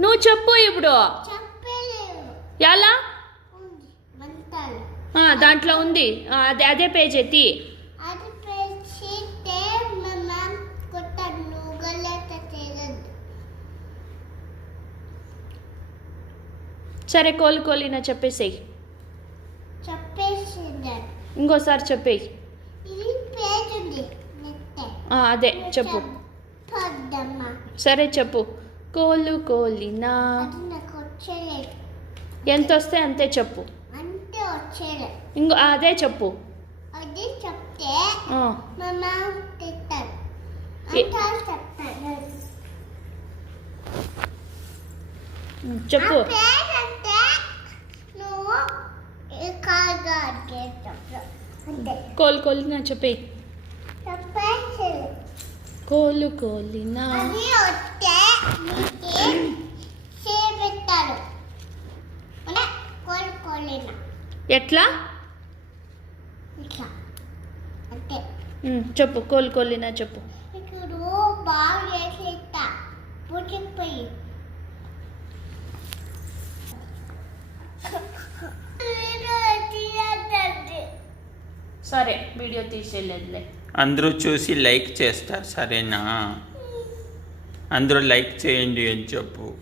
నువ్వు చెప్పు ఇప్పుడు. ఎలా? దాంట్లో ఉంది. అదే పేజ్ ఎత్తి. సరే కోలు కోలినా చెప్పేసేయి. ఇంకోసారి చెప్పేయి. అదే చెప్పు. సరే చెప్పు. కోలు కోలినా. ఎంత వస్తే అంతే చెప్పు. ఇంకో అదే చెప్పు. చెప్పు. కోలు కోలినా చెప్పేయి. కోలు కోలినా. ఎట్లా చెప్పు. కోలు కోలినా చెప్పు. సరే వీడియో తీసేలేదులే. అందరూ చూసి లైక్ చేస్తారు సరేనా? అందరూ లైక్ చేయండి అని చెప్పు.